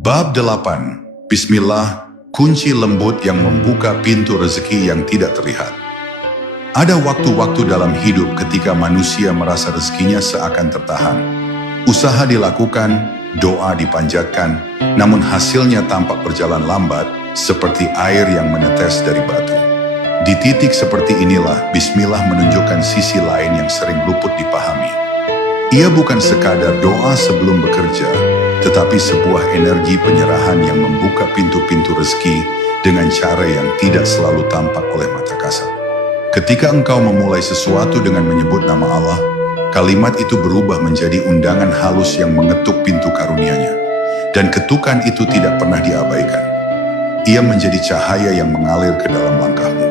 Bab 8. Bismillah, kunci lembut yang membuka pintu rezeki yang tidak terlihat. Ada waktu-waktu dalam hidup ketika manusia merasa rezekinya seakan tertahan. Usaha dilakukan, doa dipanjatkan, namun hasilnya tampak berjalan lambat seperti air yang menetes dari batu. Di titik seperti inilah Bismillah menunjukkan sisi lain yang sering luput dipahami. Ia bukan sekadar doa sebelum bekerja, tetapi sebuah energi penyerahan yang membuka pintu-pintu rezeki dengan cara yang tidak selalu tampak oleh mata kasat. Ketika engkau memulai sesuatu dengan menyebut nama Allah, kalimat itu berubah menjadi undangan halus yang mengetuk pintu karunia-Nya. Dan ketukan itu tidak pernah diabaikan. Ia menjadi cahaya yang mengalir ke dalam langkahmu,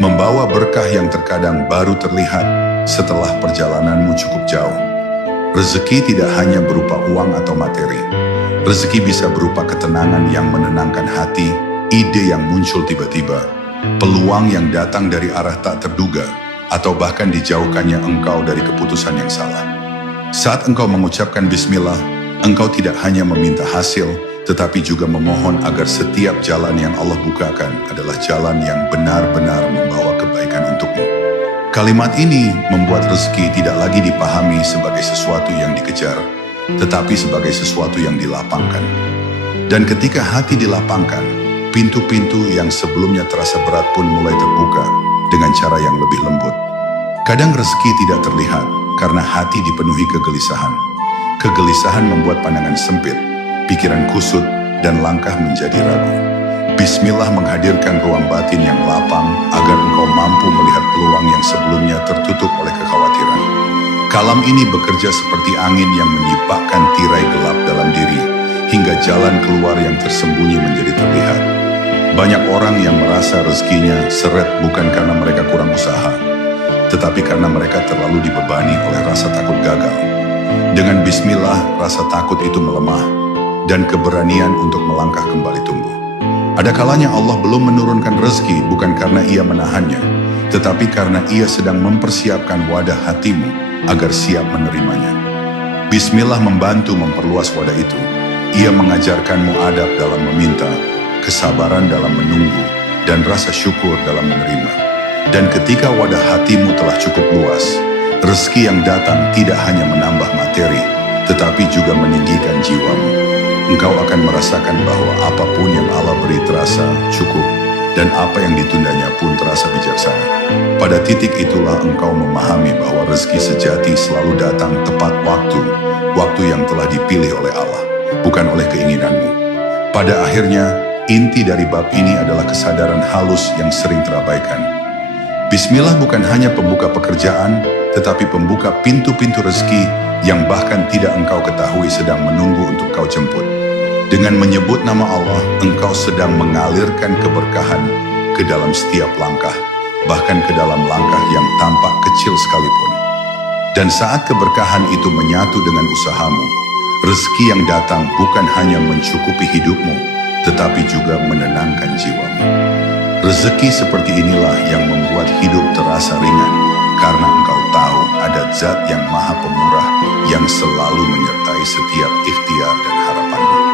membawa berkah yang terkadang baru terlihat setelah perjalananmu cukup jauh. Rezeki tidak hanya berupa uang atau materi. Rezeki bisa berupa ketenangan yang menenangkan hati, ide yang muncul tiba-tiba, peluang yang datang dari arah tak terduga, atau bahkan dijauhkannya engkau dari keputusan yang salah. Saat engkau mengucapkan Bismillah, engkau tidak hanya meminta hasil, tetapi juga memohon agar setiap jalan yang Allah bukakan adalah jalan yang benar-benar membawa kebaikan untukmu. Kalimat ini membuat rezeki tidak lagi dipahami sebagai sesuatu yang dikejar, tetapi sebagai sesuatu yang dilapangkan. Dan ketika hati dilapangkan, pintu-pintu yang sebelumnya terasa berat pun mulai terbuka dengan cara yang lebih lembut. Kadang rezeki tidak terlihat karena hati dipenuhi kegelisahan. Kegelisahan membuat pandangan sempit, pikiran kusut, dan langkah menjadi ragu. Bismillah menghadirkan ruang batin yang lapang agar engkau mampu melihat peluang yang sebelumnya tertutup oleh kekhawatiran. Kalam ini bekerja seperti angin yang menyibakkan tirai gelap dalam diri, hingga jalan keluar yang tersembunyi menjadi terlihat. Banyak orang yang merasa rezekinya seret bukan karena mereka kurang usaha, tetapi karena mereka terlalu dibebani oleh rasa takut gagal. Dengan Bismillah, rasa takut itu melemah, dan keberanian untuk melangkah kembali tumbuh. Ada kalanya Allah belum menurunkan rezeki bukan karena Ia menahannya, tetapi karena Ia sedang mempersiapkan wadah hatimu agar siap menerimanya. Bismillah membantu memperluas wadah itu. Ia mengajarkanmu adab dalam meminta, kesabaran dalam menunggu, dan rasa syukur dalam menerima. Dan ketika wadah hatimu telah cukup luas, rezeki yang datang tidak hanya menambah materi, tetapi juga meninggikan jiwamu. Engkau akan merasakan bahwa apapun yang Allah beri terasa cukup, dan apa yang ditundanya pun terasa bijaksana. Pada titik itulah engkau memahami bahwa rezeki sejati selalu datang tepat waktu yang telah dipilih oleh Allah, bukan oleh keinginanmu. Pada akhirnya, inti dari bab ini adalah kesadaran halus yang sering terabaikan. Bismillah bukan hanya pembuka pekerjaan, tetapi pembuka pintu-pintu rezeki yang bahkan tidak engkau ketahui sedang menunggu untuk kau jemput. Dengan menyebut nama Allah, engkau sedang mengalirkan keberkahan ke dalam setiap langkah, bahkan ke dalam langkah yang tampak kecil sekalipun. Dan saat keberkahan itu menyatu dengan usahamu, rezeki yang datang bukan hanya mencukupi hidupmu, tetapi juga menenangkan jiwamu. Rezeki seperti inilah yang membuat hidup terasa ringan, karena engkau tahu ada Zat yang Maha Pemurah yang selalu menyertai setiap ikhtiar dan harapanmu.